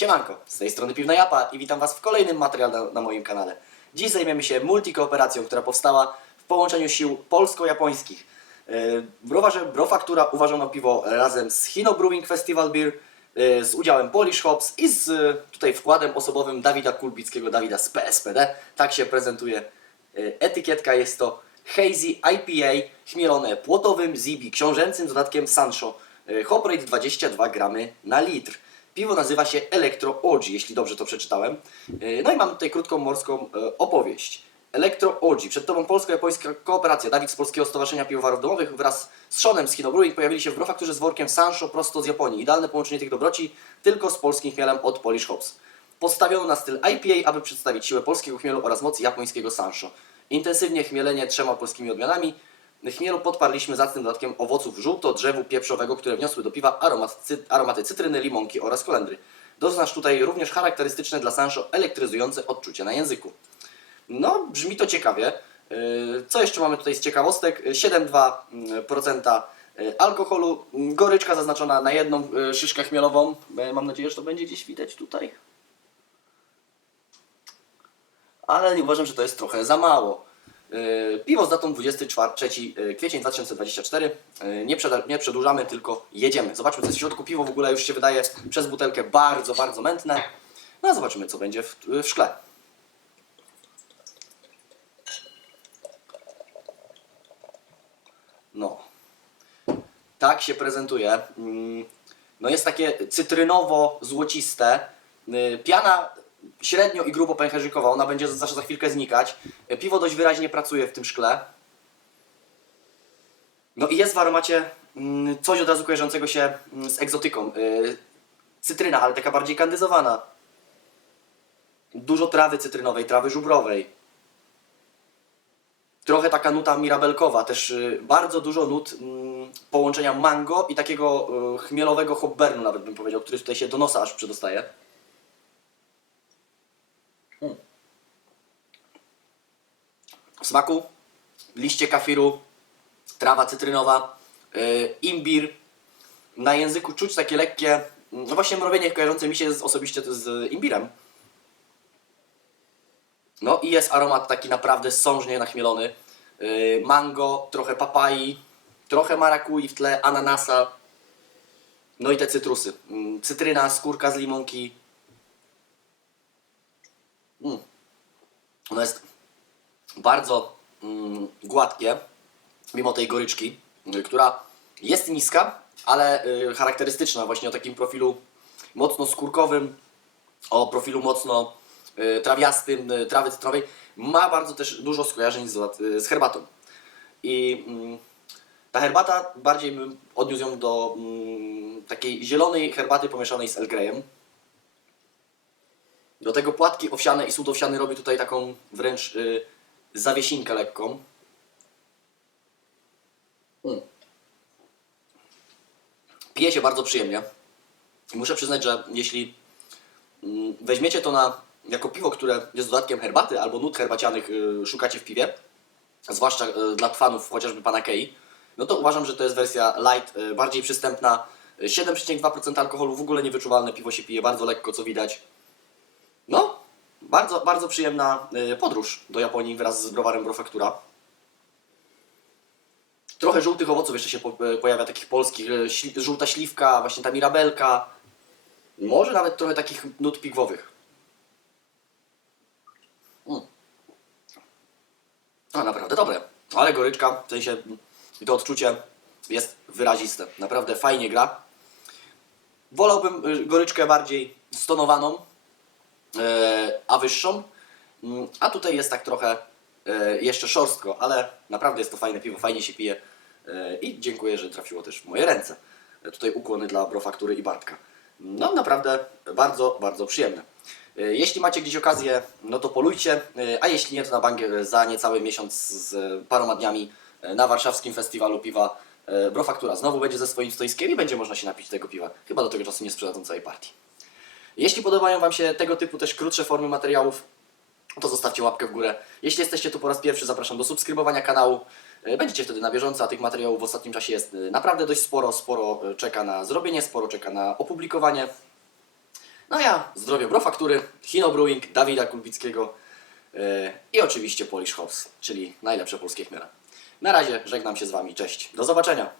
Siemanko, z tej strony Piwna Japa i witam Was w kolejnym materiale na, na moim kanale. Dziś zajmiemy się multikooperacją, która powstała w połączeniu sił polsko-japońskich. Browarze Brofaktura uważano piwo razem z Hino Brewing Festival Beer, yy, z udziałem Polish Hops i z yy, tutaj wkładem osobowym Dawida Kulbickiego, Dawida z PSPD. Tak się prezentuje etykietka, jest to Hazy IPA chmielone płotowym Zibi książęcym dodatkiem Sancho. Hop rate 22 gramy na litr. Piwo nazywa się Electro OG, jeśli dobrze to przeczytałem. Yy, No i mam tutaj krótką morską e, opowieść. Electro OG. Przed Tobą polsko-japońska kooperacja. Dawid z Polskiego Stowarzyszenia Piwowarów Domowych wraz z Seanem z Hino Brewing pojawili się w Brofakturze z workiem Sancho prosto z Japonii. Idealne połączenie tych dobroci tylko z polskim chmielem od Polish Hops. Postawiono na styl IPA, aby przedstawić siłę polskiego chmielu oraz moc japońskiego Sancho. Intensywnie chmielenie trzema polskimi odmianami. Chmielu podparliśmy zacnym dodatkiem owoców żółto-drzewu pieprzowego, które wniosły do piwa aromat, cy, aromaty cytryny, limonki oraz kolendry. Doznasz tutaj również charakterystyczne dla Sancho elektryzujące odczucie na języku. No, brzmi to ciekawie. Yy, Co jeszcze mamy tutaj z ciekawostek? 7,2% yy, alkoholu, goryczka zaznaczona na jedną yy, szyszkę chmielową. Mam nadzieję, że to będzie gdzieś widać tutaj. Ale uważam, że to jest trochę za mało. Yy, Piwo z datą 24 kwiecień 2024. Yy, Nie, nie przedłużamy, tylko jedziemy. Zobaczmy, co jest w środku. Piwo w ogóle już się wydaje przez butelkę bardzo, bardzo mętne. No a zobaczymy, co będzie w, w szkle. No. Tak się prezentuje. Mm, No jest takie cytrynowo-złociste. Piana średnio i grubo pęcherzykowa. Ona będzie zawsze za chwilkę znikać. Piwo dość wyraźnie pracuje w tym szkle. No i jest w aromacie mm, coś od razu kojarzącego się mm, z egzotyką. Yy, Cytryna, ale taka bardziej kandyzowana. Dużo trawy cytrynowej, trawy żubrowej. Trochę taka nuta mirabelkowa, też y, bardzo dużo nut mm, połączenia mango i takiego y, chmielowego hopbernu nawet bym powiedział, który tutaj się do nosa aż przedostaje. Mm. W smaku liście kafiru, trawa cytrynowa, y, imbir. Na języku czuć takie lekkie, no właśnie mrowienie kojarzące mi się z, osobiście z imbirem. No i jest aromat taki naprawdę sążnie nachmielony. Yy, mango, trochę papai, trochę marakui w tle, ananasa. No i te cytrusy. Mm, Cytryna, skórka z limonki. Mm. Ono jest bardzo mm, gładkie, mimo tej goryczki, y, która jest niska, ale y, charakterystyczna właśnie o takim profilu mocno skórkowym, o profilu mocno y, trawiastym, y, trawy cytrowej, ma bardzo też dużo skojarzeń z, y, z herbatą. I mm, ta herbata bardziej bym odniósł ją do mm, takiej zielonej herbaty pomieszanej z Earl Greyem. Do tego płatki owsiane i sód owsiany robi tutaj taką wręcz y, zawiesinkę lekką. Mm. Pije się bardzo przyjemnie. Muszę przyznać, że jeśli mm, weźmiecie to na, jako piwo, które jest dodatkiem herbaty albo nut herbacianych y, szukacie w piwie, zwłaszcza y, dla fanów chociażby pana Kei, no to uważam, że to jest wersja light, y, bardziej przystępna. Y, 7,2% alkoholu, w ogóle niewyczuwalne, piwo się pije bardzo lekko, co widać. No, bardzo, bardzo przyjemna y, podróż do Japonii wraz z browarem Brofaktura. Trochę żółtych owoców jeszcze się y, pojawia, takich polskich, y, żółta śliwka, właśnie ta mirabelka. Może nawet trochę takich nut pigwowych. Mm. A naprawdę dobre. Ale goryczka, w sensie mm, to odczucie jest wyraziste. Naprawdę fajnie gra. Wolałbym goryczkę bardziej stonowaną, a wyższą. Mm, A tutaj jest tak trochę e, jeszcze szorstko, ale naprawdę jest to fajne piwo, fajnie się pije E, i dziękuję, że trafiło też w moje ręce. E, Tutaj ukłony dla Brofaktury i Bartka. No naprawdę bardzo, bardzo przyjemne. E, Jeśli macie gdzieś okazję, no to polujcie, e, a jeśli nie, to na bangier za niecały miesiąc z paroma dniami e, na warszawskim festiwalu piwa e, Brofaktura znowu będzie ze swoim stoiskiem i będzie można się napić tego piwa. Chyba do tego czasu nie sprzedadzą całej partii. Jeśli podobają Wam się tego typu też krótsze formy materiałów, to zostawcie łapkę w górę. Jeśli jesteście tu po raz pierwszy, zapraszam do subskrybowania kanału. E, Będziecie wtedy na bieżąco, a tych materiałów w ostatnim czasie jest e, naprawdę dość sporo. Sporo e, czeka na zrobienie, sporo czeka na opublikowanie. No ja zdrowie Brofaktury, Hino Brewing, Dawida Kulbickiego i oczywiście Polish Hops, czyli najlepsze polskie chmiele. Na razie żegnam się z Wami, cześć, do zobaczenia.